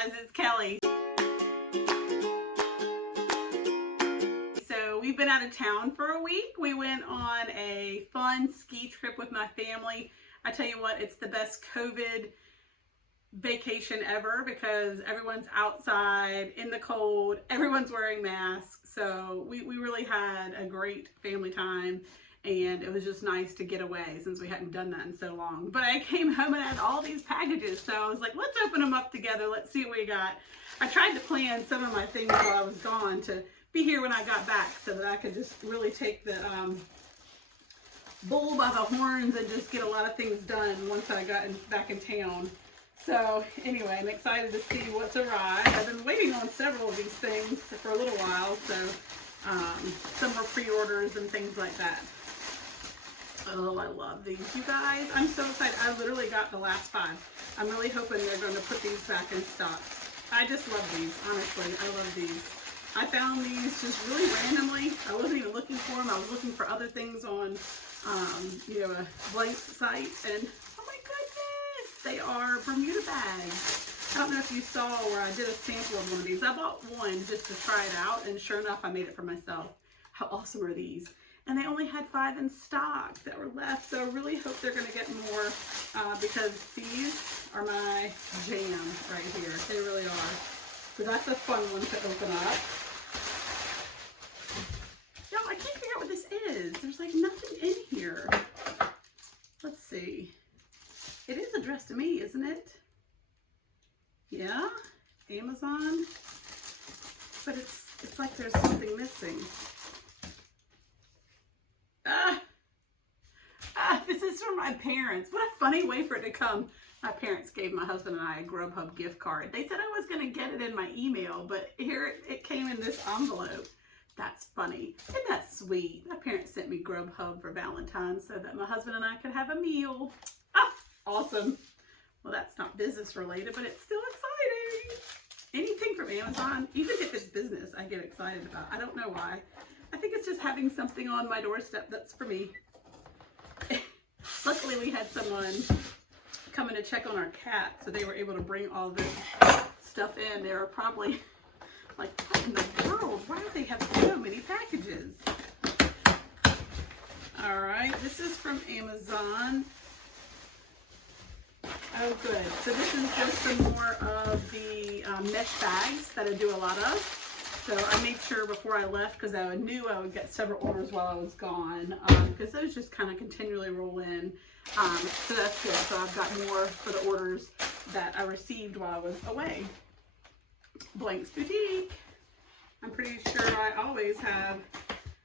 guys, it's Kelly. So we've been out of town for a week. We went on a fun ski trip with my family. I tell you what, it's the best COVID vacation ever because everyone's outside in the cold, everyone's wearing masks. So we really had a great family time. And it was just nice to get away since we hadn't done that in so long. But I came home and I had all these packages, so I was like, let's open them up together. Let's see what we got. I tried to plan some of my things while I was gone to be here when I got back so that I could just really take the bull by the horns and just get a lot of things done once I got back in town. So anyway, I'm excited to see what's arrived. I've been waiting on several of these things for a little while, so some were pre-orders and things like that. Oh, I love these, you guys. I'm so excited. I literally got the last 5. I'm really hoping they're going to put these back in stock. I just love these, honestly. I love these. I found these just really randomly. I wasn't even looking for them. I was looking for other things on, a blank site. And oh my goodness, they are Bermuda bags. I don't know if you saw where I did a sample of one of these. I bought one just to try it out, and sure enough, I made it for myself. How awesome are these? And they only had 5 in stock that were left, so I really hope they're going to get more because these are my jam right here. They really are. So that's a fun one to open up. No, I can't figure out what this is. There's like nothing in here. Let's see. It is addressed to me, isn't it? Yeah, Amazon. But it's like there's something missing. This is from my parents. What a funny way for it to come. My parents gave my husband and I a Grubhub gift card. They said I was going to get it in my email, but here it came in this envelope. That's funny. Isn't that sweet? My parents sent me Grubhub for Valentine's so that my husband and I could have a meal. Ah, awesome. Well, that's not business related, but it's still exciting. Anything from Amazon, even if it's business, I get excited about. I don't know why. I think it's just having something on my doorstep that's for me. Luckily, we had someone coming to check on our cat, so they were able to bring all this stuff in. They were probably like, what in the world? Why do they have so many packages? All right, this is from Amazon. Oh, good. So this is just some more of the mesh bags that I do a lot of. So I made sure before I left, because I knew I would get several orders while I was gone, because those just kind of continually roll in. So that's good. So I've got more for the orders that I received while I was away. Blank's Boutique. I'm pretty sure I always have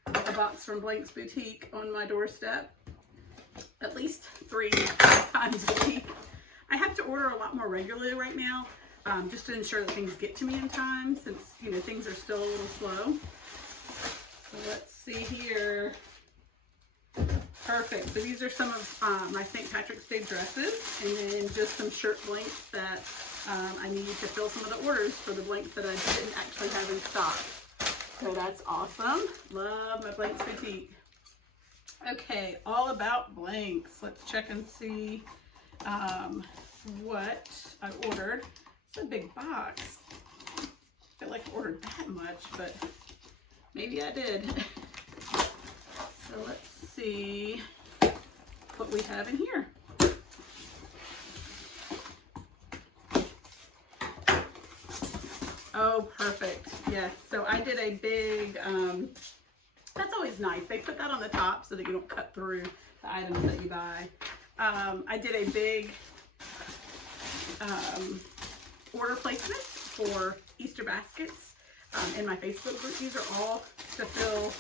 a box from Blank's Boutique on my doorstep at least 3 times a week. I have to order a lot more regularly right now. Just to ensure that things get to me in time, since things are still a little slow. So let's see here. Perfect. So these are some of my St. Patrick's Day dresses, and then just some shirt blanks that I need to fill some of the orders for the blanks that I didn't actually have in stock. So that's awesome. Love my Blank's Boutique. Okay, all about blanks. Let's check and see what I ordered. It's a big box. I feel like I ordered that much, but maybe I did. So let's see what we have in here. Oh, perfect. Yes. So I did a big, that's always nice. They put that on the top so that you don't cut through the items that you buy. I did a big, order placement for Easter baskets in my Facebook group. These are all to fill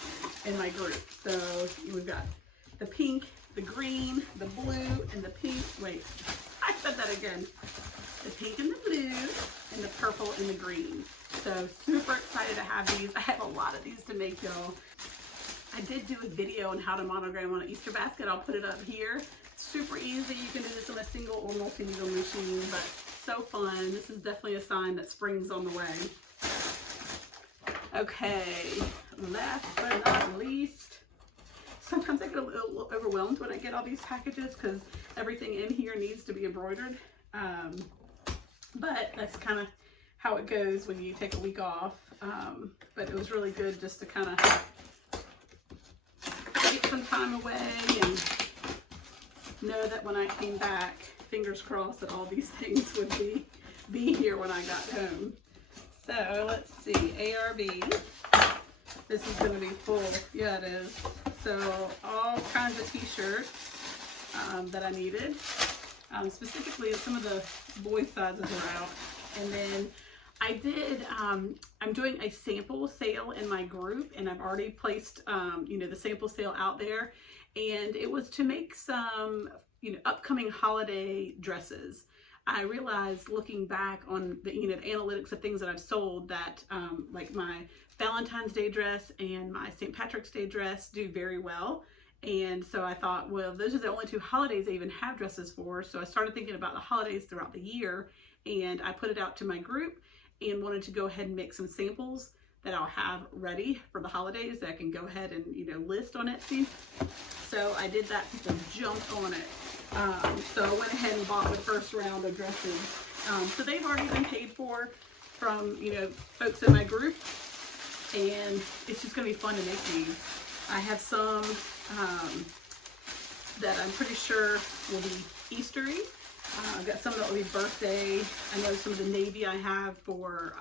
in my group. So we've got the pink, the green, the blue, and the pink. Wait, I said that again. The pink and the blue, and the purple and the green. So super excited to have these. I have a lot of these to make, y'all. I did do a video on how to monogram on an Easter basket. I'll put it up here. Super easy. You can do this on a single or multi-needle machine, but so fun. This is definitely a sign that spring's on the way. Okay, last but not least, sometimes I get a little overwhelmed when I get all these packages because everything in here needs to be embroidered. But that's kind of how it goes when you take a week off. But it was really good just to kind of take some time away and know that when I came back, fingers crossed that all these things would be here when I got home. So let's see, ARB. This is going to be full. Yeah, it is. So all kinds of t-shirts that I needed. Specifically, some of the boy sizes are out. And then I did, I'm doing a sample sale in my group, and I've already placed, you know, the sample sale out there. And it was to make some, you know, upcoming holiday dresses. I realized looking back on the, you know, the analytics of things that I've sold that like my Valentine's Day dress and my St. Patrick's Day dress do very well. And so I thought, well, those are the only 2 holidays I even have dresses for. So I started thinking about the holidays throughout the year, and I put it out to my group and wanted to go ahead and make some samples that I'll have ready for the holidays that I can go ahead and, you know, list on Etsy. So I did that. People jumped on it. So I went ahead and bought the first round of dresses. So they've already been paid for from, you know, folks in my group, and it's just going to be fun to make these. I have some that I'm pretty sure will be Eastery. I've got some that will be birthday. I know some of the navy I have for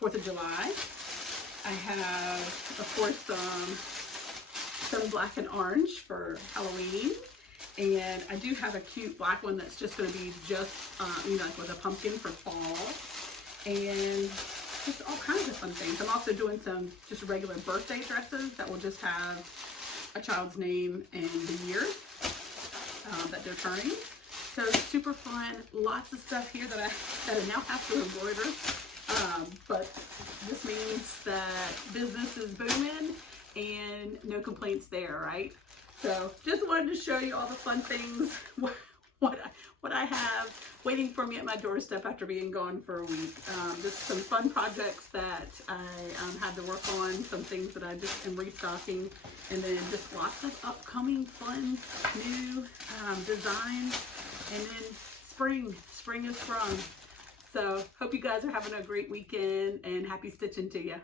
4th of July. I have, of course, some black and orange for Halloween. And I do have a cute black one that's just going to be just, you know, like with a pumpkin for fall. And just all kinds of fun things. I'm also doing some just regular birthday dresses that will just have a child's name and the year that they're turning. So super fun. Lots of stuff here that I now have to embroider. But this means that business is booming and no complaints there, right? So just wanted to show you all the fun things, what I have waiting for me at my doorstep after being gone for a week. Just some fun projects that I had to work on, some things that I just am restocking, and then just lots of upcoming fun new designs. And then spring is sprung. So hope you guys are having a great weekend, and happy stitching to you.